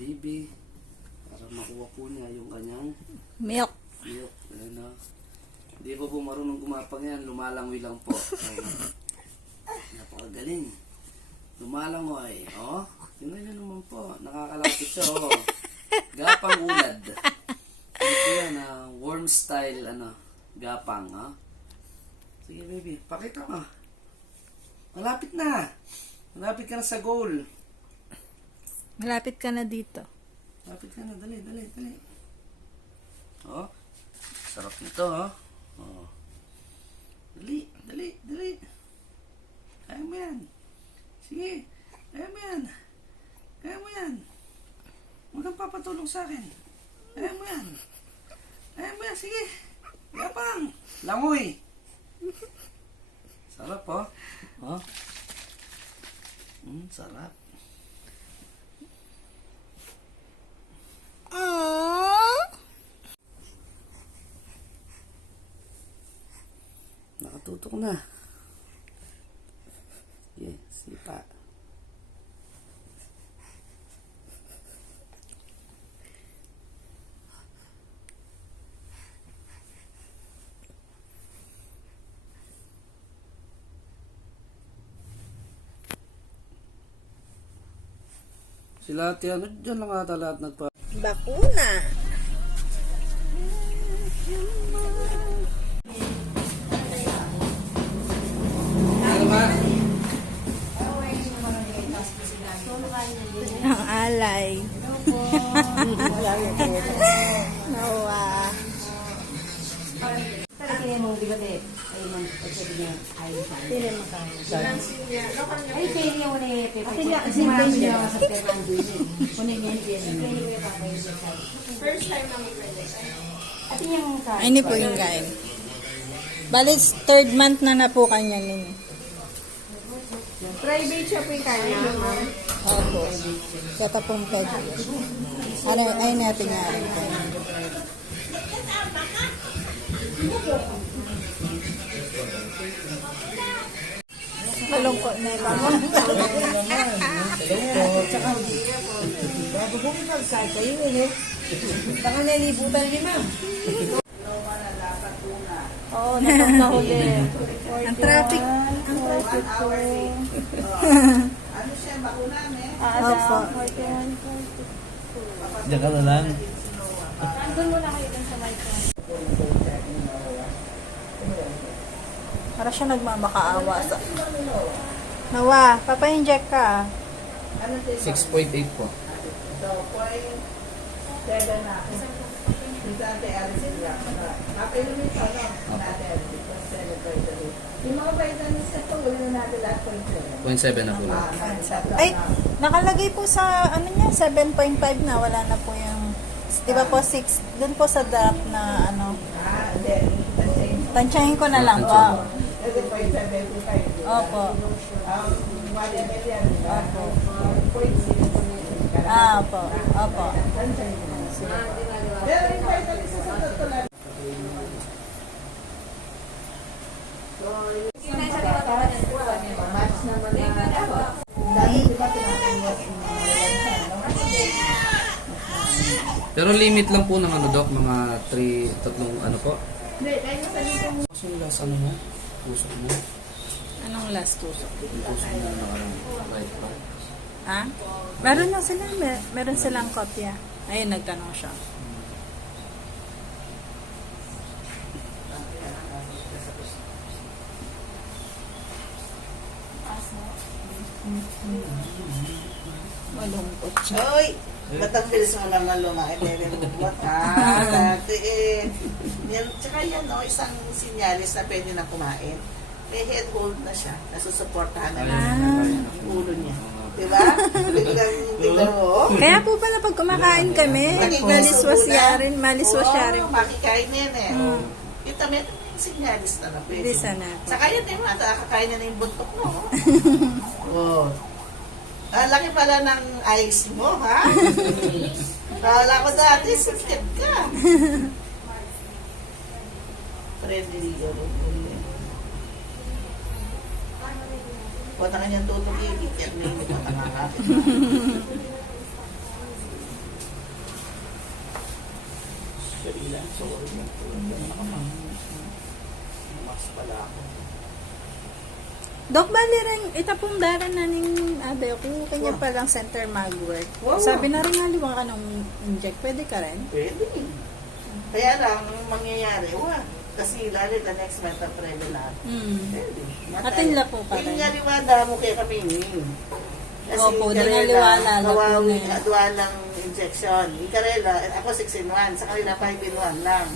baby para makuha po niya yung kanyang Milk. milk. Ayan, no? Hindi po marunong gumapang yan, lumalangwi lang po. Napakagaling. Lumalangoy. Oh, tingnan nyo naman po. Nakakalapit siya. Oh. Gapang ulad. Ito yan, worm style, gapang. Oh. Sige baby, pakita mo. Malapit na. Malapit ka na sa goal. Malapit ka na dito. Malapit ka na. Dali, dali, dali. Oh, sarap nito, oh. Oh. Dali, dali, dali. Kaya mo yan. Sige, kaya mo yan. Kaya mo yan. Huwag kang papatulong sa akin. Kaya mo yan. Kaya mo yan, sige. Gapang. Langoy. Sarap, oh. Oh. Sarap. Nakatutok na. Sige, sipa. Sila ate, dyan lang ata lahat nagpa... Bakuna. Ang alay. Nawa. Ay, hindi po yung kain. Bali, third month na po kanya ninyo. Private siya po yung kanya, ma'am. Opo. Kata pong peg. Ano, ay natin nga rin po. Malungkot na ito. Bago po mag-site kayo, eh. Baka nalibutan niyo, ma'am. Oo, nahuli. Ang traffic. Ang traffic po. Ano siya, bakunan, eh? Opo. Diyan ka na lang. Andun muna kayo dun sa mic. Para siya nagmamakaawa sa... Nawa, papa-inject ka. 6.8 po. So, 0.7 na. Dito ate Alice lang. Napailumin pa, no? Ate Alice. 0.7. Yung mga vitamins na po, ulo na natin lahat 0.7 na po lang. Ay, nakalagay po sa, ano niya, 7.5 na. Wala na po yung... Di ba po 6? Dun po sa draft na, ano... Tansyahin ko na lang po. Kasi 0.75. Opo. 1 ml yan. Opo. 0.6. Opo. Opo. Pero yung vitamins sa tutulan. Match naman na. Dami diba tinatanggas yung mga walang no? Pero limit lang po ng Doc, mga 3 ano po? Hindi, dahil sa dito mo. Kasi yung last ano mo? Puso mo? Anong last tusok? Yung puso mo na right pa? Ha? Meron na sila. Meron silang kopya. Ayun, nagtanong siya. Malungkot siya. Oy! Ba't ang bilis mo naman lumaki? Nililumot dati eh. Tsaka yan, no, isang sinyalis na pwede na kumain. May head hold na siya. Nasusuportahan na ang ulo niya. Diba? Tignan mo. Kaya po pala pag kumakain kami, maliswasya rin Makikain na yan eh. Kita mo yung sinyalis na na pwede. Bisa na. Saka yun eh, nakakain niya na yung buntok mo. Oh. Laki pala ng eyes mo, ha? Kala ko dati, sikit ka. Friendly yun. Huwag na kanyang tutok, ikikit na hindi mo nakakapit. Sorry. Mas pala ako. Dok, bali rin, itapong daran na ning abe ko, kanya palang center mag-work. Wow. Sabi na rin nga liwang ka nung inject, pwede ka rin? Pwede. Kaya lang, ang mangyayari, kasi lalo the next month of Prevenar. Pwede. Atin la po ka Yung rin. nga liwada mo kaya kami Opo, di nga liwala, lalo na yun. Duwa ng injection. Yung Karela, ako 6 in 1. Sa kanila 5 in 1 lang.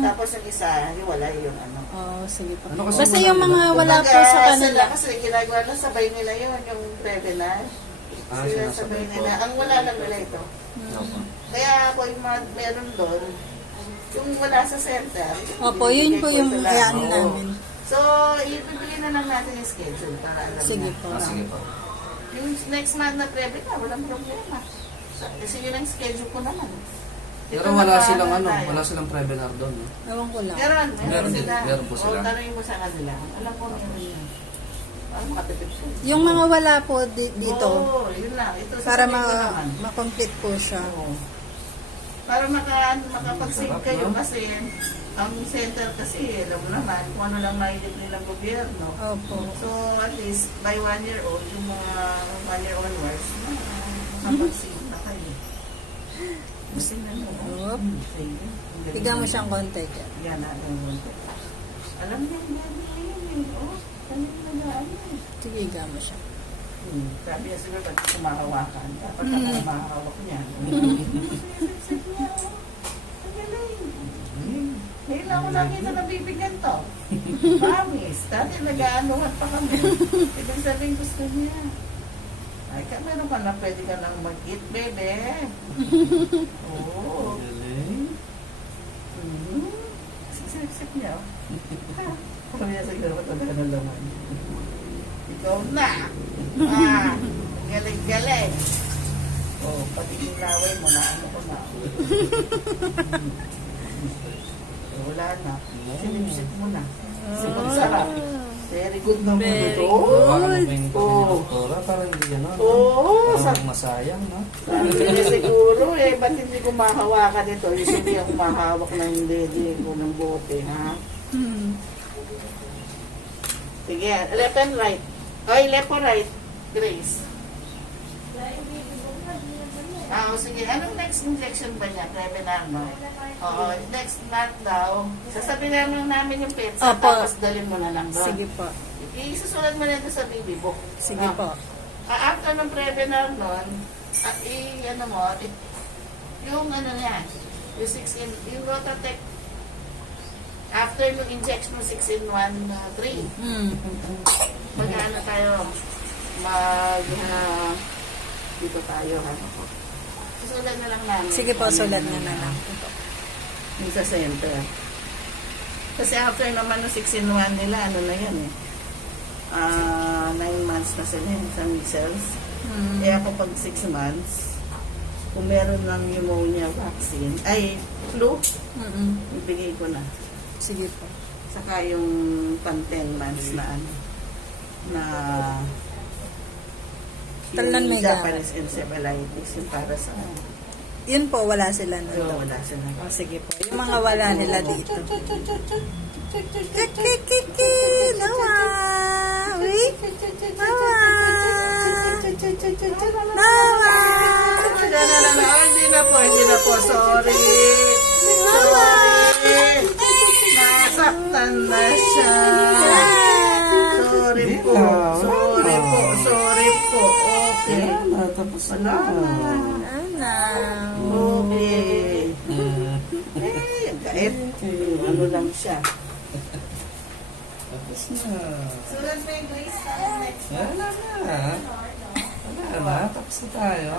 Tapos yung isa, hiwalay yung ano. Oo, sige po. Ano kasi Basta yung mga wala po Kumbaga, sa kanila. Sila, kasi ginagawa lang sabay nila yun, yung Prevenar. Sila sinasabay sabay po. nila. Ang wala lang nila ito. Opo. Kaya ako yung meron doon, yung wala sa center. Opo, yun po yung ibibigay ko ito lang. ayaan Oo. namin. So, ibibigay na lang natin yung schedule para alam Sige na. po. Sige po. Yung next month na Prevenar, walang problema. Kasi yun ang schedule ko naman. Pero wala silang wala silang Prevenar doon. No? Ewan ko lang. Meron Meron din, sila. meron po sila. O, tanongin mo sa kanila. Alam ko meron yun. Parang makatipid ko. Yung mga wala po dito, Oo, yun lang. Ito, para sasabihin ko naman. ma-complete po siya. Oo. Para makapag-save Sarap, kayo no? kasi ang center kasi, alam mo naman, kung ano lang mailip nilang gobyerno. Opo. So, at least, by 1 year old, yung mga 1 year onwards, makapag-save na kayo. Gusto na Oop. Tiga mo siyang konti dyan. Yan natin yung alam niya, yan. Oh, kanina na ano eh. Sige, higa mo siya. Sabi niya siguro, ba't kumahawakan? Dapat ako na mahawak niya. Ang galing. Ngayon lang ako nakita na bibigyan to. Promise. Dati nag-aanuhan pa kami. Ibig sabihin gusto niya. Ay, meron ka na, pwede ka nang mag-eat, bebe. Oo. Galing. Sip-sip niya. Kung niya siguro matanda na laman. Ikaw na. Galing-galing. Oh, pati yung laway mo na ano ko na. Wala na. Sinip-sip mo na. Sipag sarap. Very good naman Very ito. Parang may Oo. doktora, parang hindi gano'n. Oo, Parang masayang, no? sabi niya siguro, ba't hindi ko mahawakan ito? Usually ako mahawak ng dede ko ng bote, ha? Sige, left and right. Oy, left or right, Grace? Sige. Anong next injection ba niya? Prevenar, no? Oo, next month daw. Sasabihin lang namin yung petsa, Opo. tapos dalhin mo na lang doon. Sige po. Isusulat mo na ito sa baby book. Sige po. After ng Prevenar nun, yung ano niya, yung 6 in, yung Rotatec, after yung injection ng 6 in 1, 3, mag-ano tayo, dito tayo, susulat na lang namin. Sige po, sulat na na lang. Yung sa center. Kasi after naman ng 6 in 1 nila, ano na yan eh. 9 months na sila sa measles. Kaya ako pag 6 months, kung meron ng pneumonia vaccine, flu, ibigay ko na. Sige po. Saka yung pan 10 months na Talan may Japanese encephalitis, yung para sa Yun po, wala sila na so, doon. wala sila. O, sige po. Yung mga wala nila dito. Kikikiki! Nawa! Uy! Nawa! Nawa! Hindi na po. Sorry. Nasaktan na siya. Sorry po. Okay. Tapos Wala na. Ana. Okay. Ang gait. Ano lang siya. Tapos na. Sulat mo yung Grace next. Wala na. Wala na. Tapos na tayo.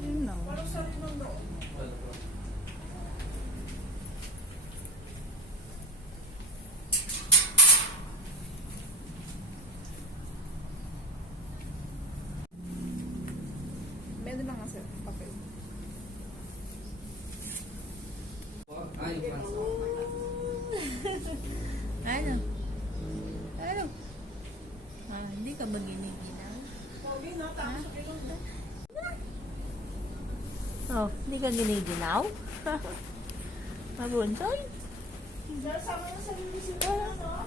Yun na. Pwede ba nga sir? Papel. Ay, Franz. Ano? Ano? Hindi ka ba giniginaw? Oh, hindi ka giniginaw? Mabunsoy? Sama na sa sarili sila, no?